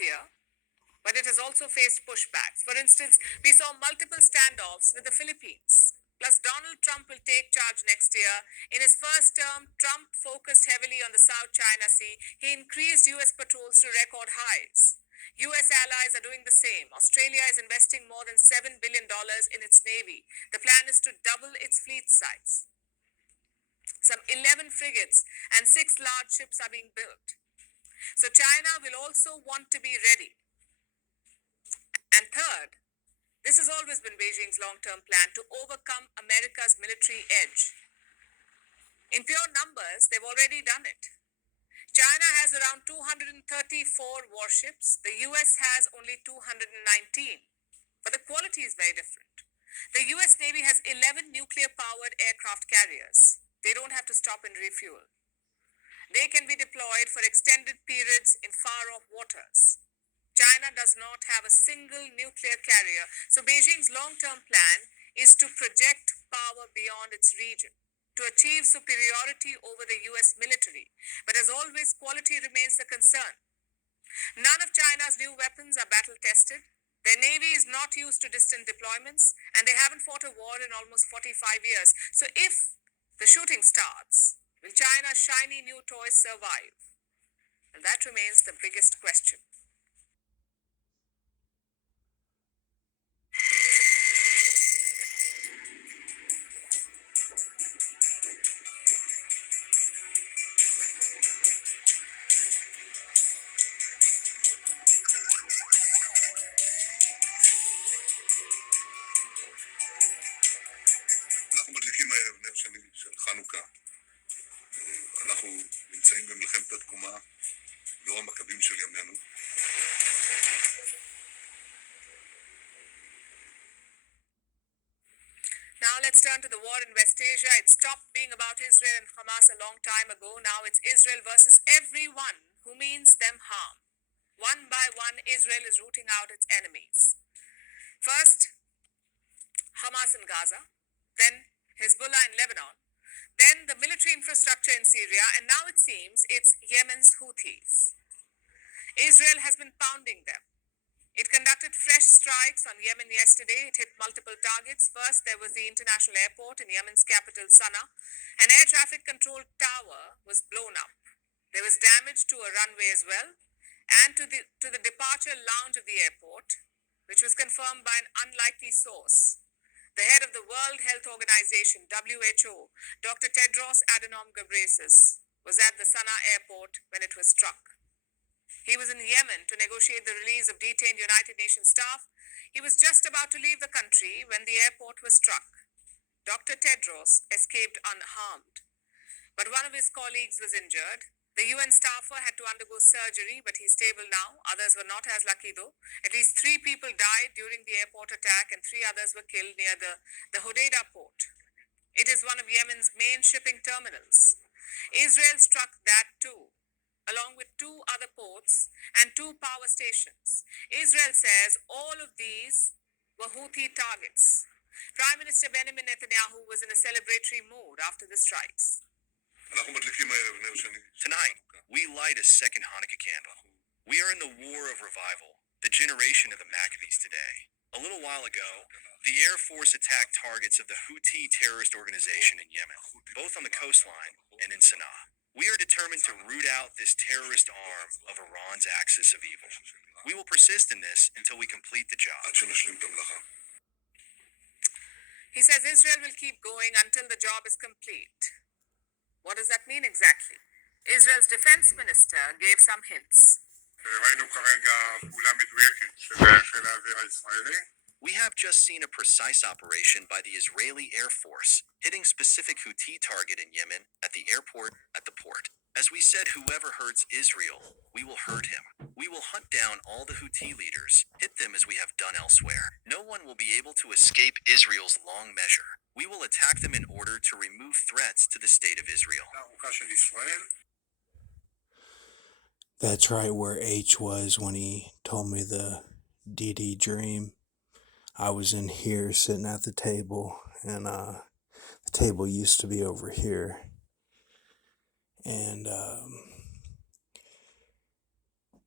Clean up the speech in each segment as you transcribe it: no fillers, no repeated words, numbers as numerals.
year, but it has also faced pushbacks. For instance, we saw multiple standoffs with the Philippines. Plus, Donald Trump will take charge next year. In his first term, Trump focused heavily on the South China Sea. He increased U.S. patrols to record highs. U.S. allies are doing the same. Australia is investing more than $7 billion in its navy. The plan is to double its fleet size. Some 11 frigates and 6 large ships are being built. So China will also want to be ready. And third, this has always been Beijing's long-term plan to overcome America's military edge. In pure numbers, they've already done it. China has around 234 warships. The US has only 219. But the quality is very different. The US Navy has 11 nuclear-powered aircraft carriers. They don't have to stop and refuel. They can be deployed for extended periods in far-off waters. China does not have a single nuclear carrier, so Beijing's long-term plan is to project power beyond its region, to achieve superiority over the US military. But as always, quality remains the concern. None of China's new weapons are battle-tested. Their navy is not used to distant deployments, and they haven't fought a war in almost 45 years. So if the shooting starts, will China's shiny new toys survive? And that remains the biggest question. אנחנו מדליקים הערב נר שני של חנוכה. אנחנו נמצאים במלחמת התקומה, דור המכבים של ימינו. Now let's turn to the war in West Asia. It stopped being about Israel and Hamas a long time ago. Now it's Israel versus everyone who means them harm. One by one, Israel is rooting out its enemies. First, Hamas in Gaza, then Hezbollah in Lebanon, then the military infrastructure in Syria, and now it seems it's Yemen's Houthis. Israel has been pounding them. It conducted fresh strikes on Yemen yesterday. It hit multiple targets. First, there was the international airport in Yemen's capital, Sana'a. An air traffic control tower was blown up. There was damage to a runway as well, and to the departure lounge of the airport, which was confirmed by an unlikely source. The head of the World Health Organization, WHO, Dr. Tedros Adhanom Ghebreyesus, was at the Sana'a airport when it was struck. He was in Yemen to negotiate the release of detained United Nations staff. He was just about to leave the country when the airport was struck. Dr. Tedros escaped unharmed, but one of his colleagues was injured. The UN staffer had to undergo surgery, but he's stable now. Others were not as lucky though. At least 3 people died during the airport attack and 3 others were killed near the Hodeidah port. It is one of Yemen's main shipping terminals. Israel struck that too, along with 2 other ports and 2 power stations. Israel says all of these were Houthi targets. Prime Minister Benjamin Netanyahu was in a celebratory mood after the strikes. אנחנו מדליקים הערב נר שני. Tonight, we light a second Hanukkah candle. We are in the war of revival, the generation of the Maccabees today. A little while ago, the Air Force attacked targets of the Houthi terrorist organization in Yemen, both on the coastline and in Sana'a. We are determined to root out this terrorist arm of Iran's axis of evil. We will persist in this until we complete the job. עד שנשלים את המלאכה. He says Israel will keep going until the job is complete. What does that mean exactly? Israel's defense minister gave some hints. ראינו כרגע פעולה מדויקת של חיל האוויר הישראלי. We have just seen a precise operation by the Israeli Air Force, hitting specific Houthi target in Yemen, at the airport, at the port. As we said, whoever hurts Israel, we will hurt him. We will hunt down all the Houthi leaders, hit them as we have done elsewhere. No one will be able to escape Israel's long measure. We will attack them in order to remove threats to the state of Israel. הארוכה של ישראל. That's right where H was when he told me the DD dream. I was in here sitting at the table, and the table used to be over here. And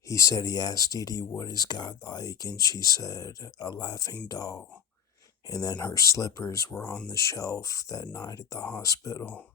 he said he asked Dee Dee, what is God like? And she said, a laughing doll. And then her slippers were on the shelf that night at the hospital.